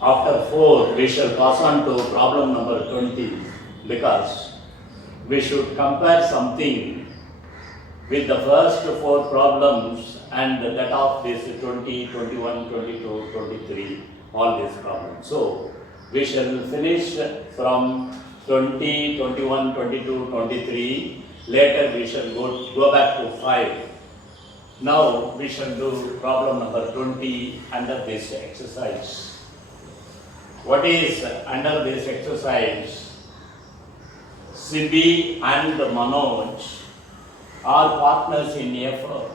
After 4, we shall pass on to problem number 20 because we should compare something with the first 4 problems and that of this 20, 21, 22, 23, all these problems. So, we shall finish from 20, 21, 22, 23. Later we shall go back to 5. Now we shall do problem number 20 under this exercise. What is under this exercise? Sibi and Manoj are partners in a firm.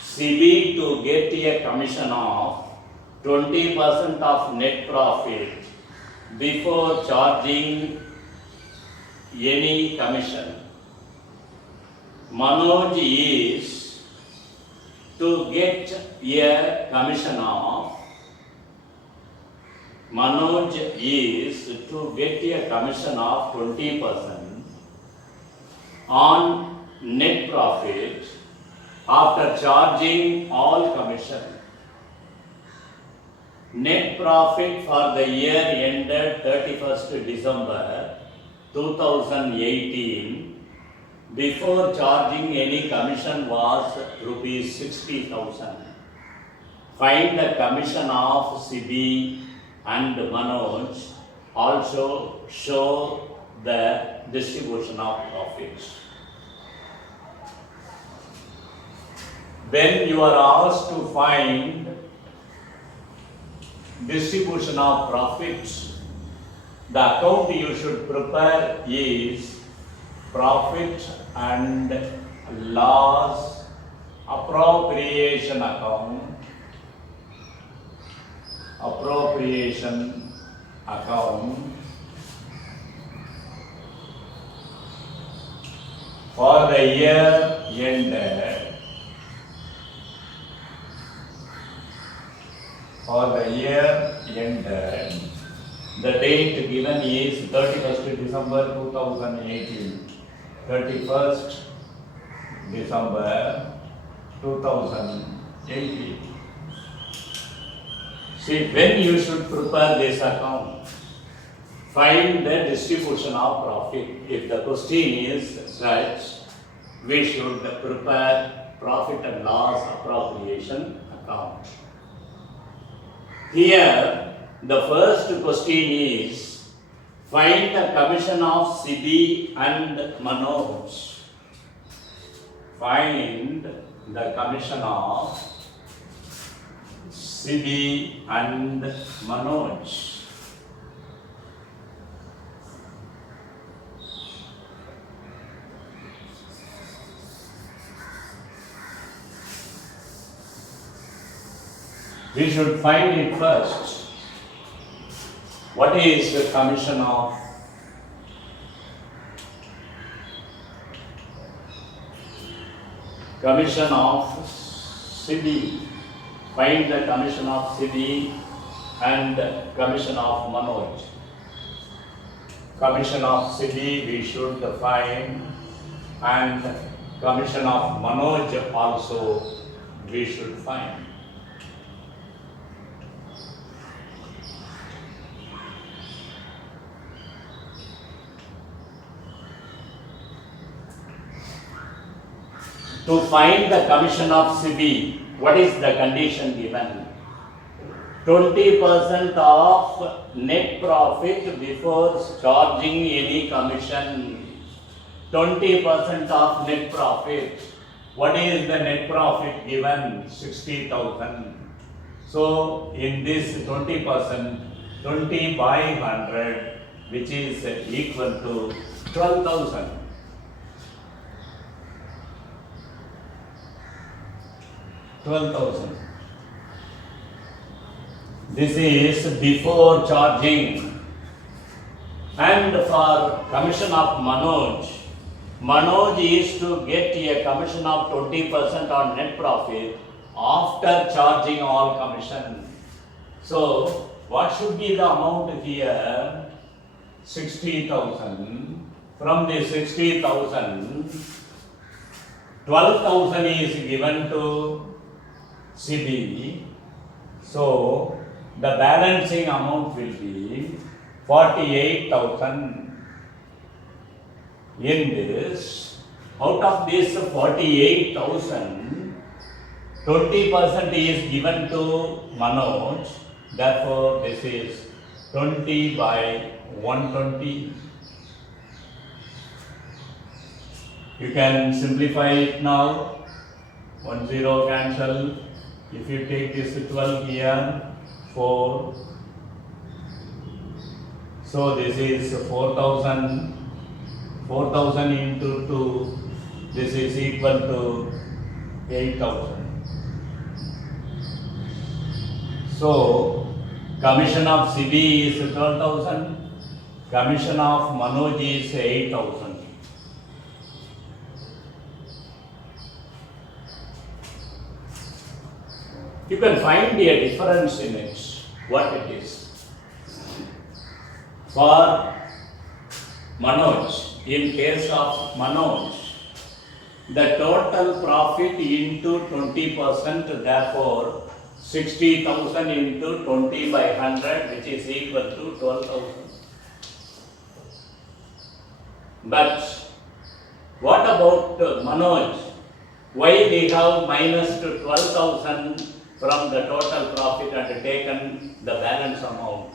Sibi to get a commission of 20% of net profit before charging any commission. Manoj is to get a commission of 20% on net profit after charging all commission. Net profit for the year ended 31st December 2018 before charging any commission was rupees 60,000. Find the commission of Sibi and Manoj. Also show the distribution of profits. When you are asked to find distribution of profits, the account you should prepare is profit and loss appropriation account. For the year ended. The date given is 31st December 2018. 31st December 2018. See, when you should prepare this account, find the distribution of profit. If the question is such, we should prepare profit and loss appropriation account. Here, the first question is, find the commission of Sibi and Manoj. Find the commission of Sibi and Manoj. We should find it first. What is the commission of Sibi? Find the commission of Sibi and commission of Manoj. Commission of Sibi we should find, and commission of Manoj also we should find. To find the commission of Sibi, what is the condition given? 20% of net profit before charging any commission. 20% of net profit. What is the net profit given? 60,000. So, in this 20%, 20 by 100, which is equal to 12,000. 12,000. This is before charging. And for commission of Manoj is to get a commission of 20% on net profit after charging all commission. So, what should be the amount here? 60,000. From the 60,000, 12,000 is given to Sibi. So, the balancing amount will be 48,000. In this, out of this 48,000, 20% is given to Manoj. Therefore, this is 20 by 120. You can simplify it now. 1 0 cancel. If you take this 12 here, 4. So this is 4,000. 4,000 into 2. This is equal to 8,000. So commission of CB is 12,000. Commission of Manoj is 8,000. You can find a difference in it, what it is. For Manoj, in case of Manoj, the total profit into 20%, therefore 60,000 into 20 by 100, which is equal to 12,000. But what about Manoj? Why we have minus 12,000 from the total profit and taken the balance amount?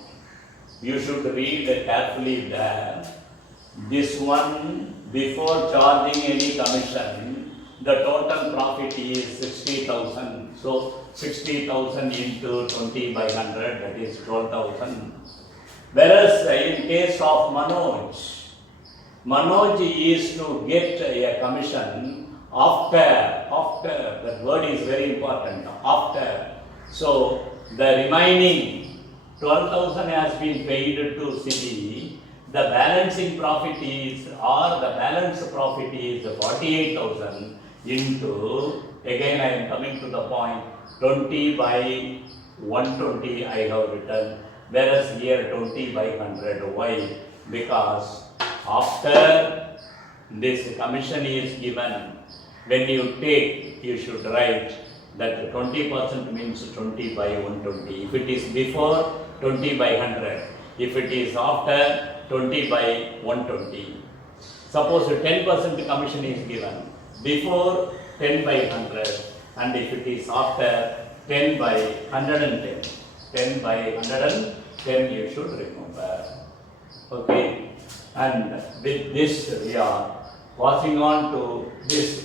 You should read carefully there. This one, before charging any commission, the total profit is 60,000. So 60,000 into 20 by 100, that is 12,000. Whereas in case of Manoj is to get a commission after, that word is very important, after. So the remaining 12,000 has been paid to CB. The balancing profit is, or the balance profit is 48,000 into, again I am coming to the point, 20 by 120 I have written, whereas here 20 by 100. Why? Because after this commission is given, when you take, you should write that 20% means 20 by 120. If it is before, 20 by 100. If it is after, 20 by 120. Suppose 10% commission is given, before 10 by 100, and if it is after, 10 by 110. 10 by 110 you should remember. Okay? And with this we are passing on to this.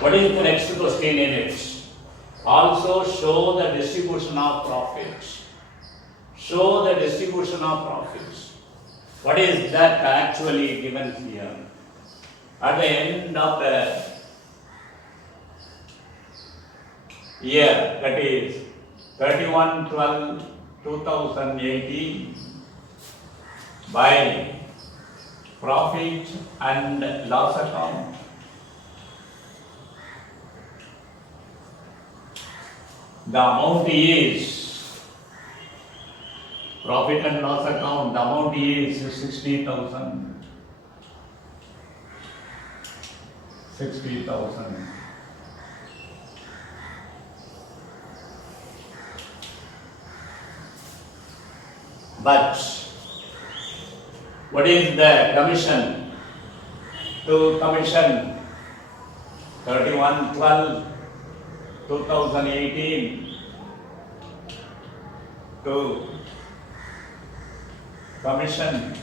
What is the next question in it? Also show the distribution of profits. Show the distribution of profits. What is that actually given here? At the end of the year, that is 31/12/2018, by profit and loss account. The amount is profit and loss account. The amount is 60,000. 60,000. But what is the commission? To commission 31/12/2018 to commission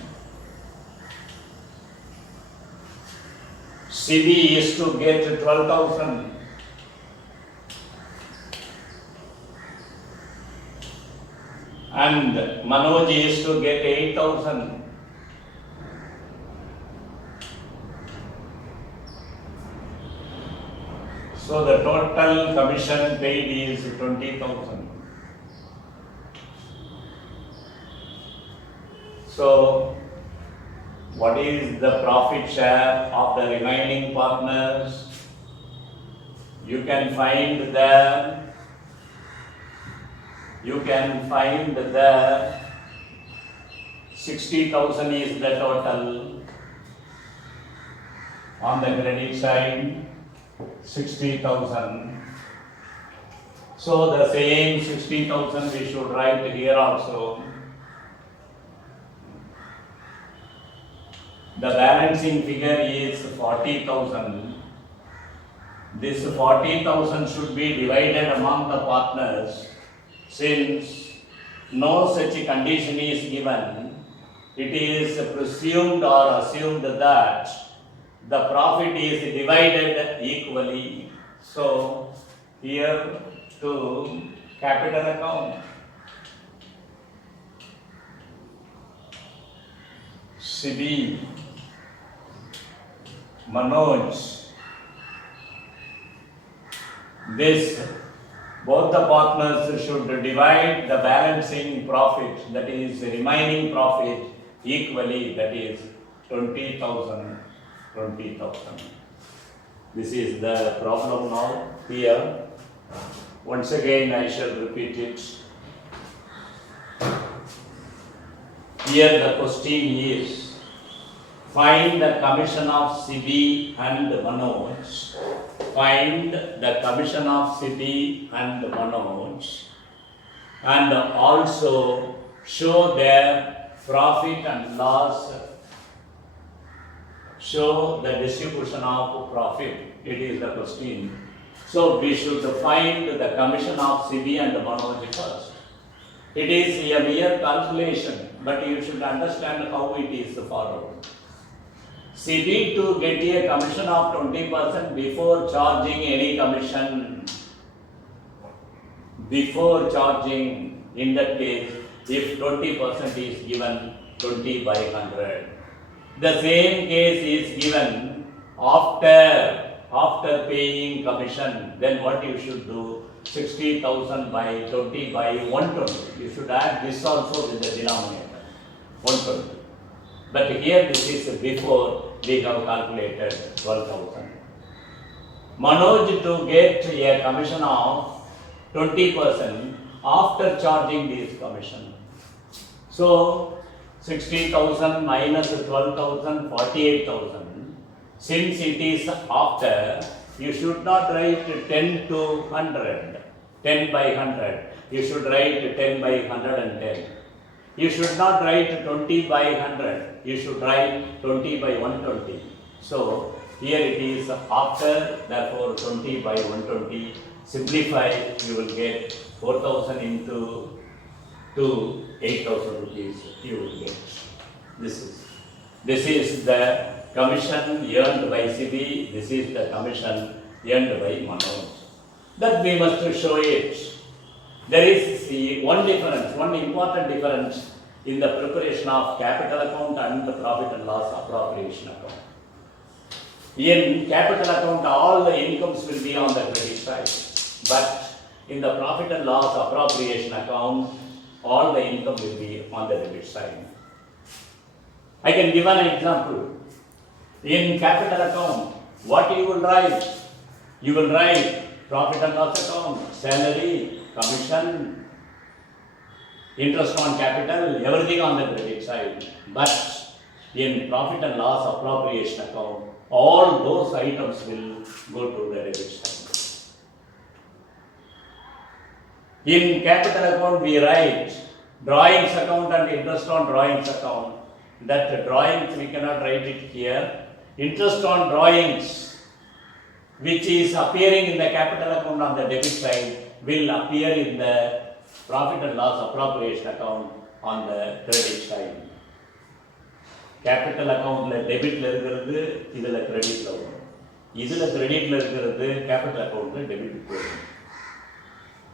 CB is to get 12,000. And Manoj is to get 8,000. So the total commission paid is 20,000. So what is the profit share of the remaining partners? You can find there. You can find there 60,000 is the total on the credit side. 60,000 So the same 60,000 we should write here also. The balancing figure is 40,000. This 40,000 should be divided among the partners. Since no such condition is given, it is presumed or assumed that the profit is divided equally. So here to capital account, Sibi, Manoj, this both the partners should divide the balancing profit, that is remaining profit, equally, that is 20,000. This is the problem now here. Once again I shall repeat it. Here the question is, find the commission of Sibi and Manoj. Find the commission of Sibi and Manoj, and also show their profit and loss. Show the distribution of profit. It is the question. So we should find the commission of Sibi and Manoj first. It is a mere calculation, but you should understand how it is followed. Sibi to get a commission of 20% before charging any commission. Before charging, in that case, if 20% is given, 20 by 100. The same case is given after paying commission, then what you should do? 60,000 by 20 by 120. You should add this also with the denominator, 120. But here this is before we have calculated 12,000. Manoj to get a commission of 20% after charging this commission. So 60,000 minus 12,000, 48,000. Since it is after, you should not write 10 to 100, 10 by 100. You should write 10 by 110. You should not write 20 by 100. You should write 20 by 120. So here it is after, therefore 20 by 120. Simplify, you will get 4,000 into 8,000 rupees you will get. This is the commission earned by Sibi. This is the commission earned by Manoj. That we must show it. There is one difference, one important difference in the preparation of capital account and the profit and loss appropriation account. In capital account, all the incomes will be on the credit side, but in the profit and loss appropriation account, all the income will be on the debit side. I can give an example. In capital account, what you will write? You will write profit and loss account, salary, commission, interest on capital, everything on the credit side. But in profit and loss appropriation account, all those items will go to the debit side. In capital account, we write drawings account and interest on drawings account. That drawings we cannot write it here. Interest on drawings, which is appearing in the capital account on the debit side, will appear in the profit and loss appropriation account on the credit side. Capital account debit la irukkiradhu, idhula credit la varum. Idhula credit la irukkiradhu, capital account la debit varum.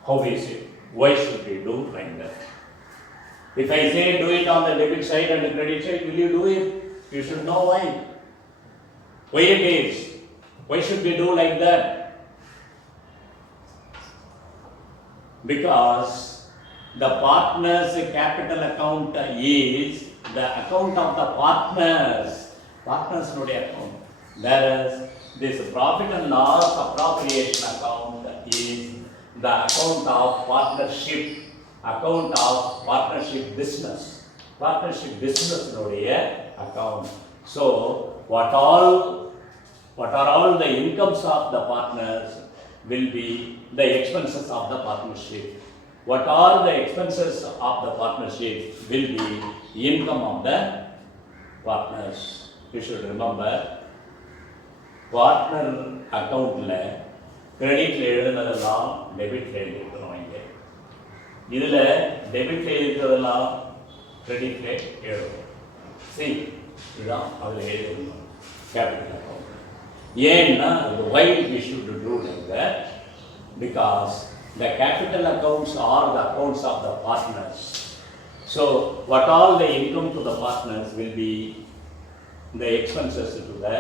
How is it? Why should we do like that? If I say do it on the debit side and the credit side, will you do it? You should know why. Why it is? Why should we do like that? Because the partner's capital account is the account of the partners account. Whereas this profit and loss appropriation account is the account of partnership business. Partnership business account. So what are all the incomes of the partners will be the expenses of the partnership. What are the expenses of the partnership will be income of the partners. You should remember, partner accountல கிரெடிட்ல எழுதுனதெல்லாம் டெபிட்ல எழுதிருக்கிறோம். இங்கே இதில் டெபிட்ல எழுதுறதெல்லாம் கிரெடிட்ல எழுதும். See, இதுதான் அதில் எழுதிருக்கணும் capital account. ஏன்னா why we should do like that? Because the capital accounts are the accounts of the partners. So what all the income to the partners will be the expenses to the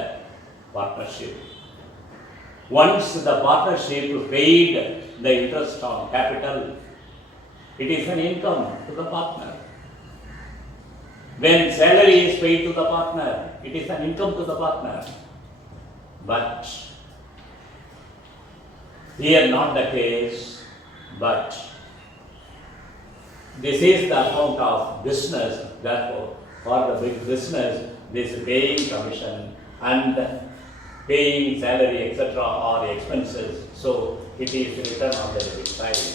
partnership. Once the partnership paid the interest on capital, it is an income to the partner. When salary is paid to the partner, it is an income to the partner. But here not the case, but this is the account of business. Therefore, for the big business, this paying commission and paying salary, etc., are expenses. So it is written on the debit side.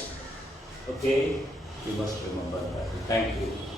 Okay, you must remember that. Thank you.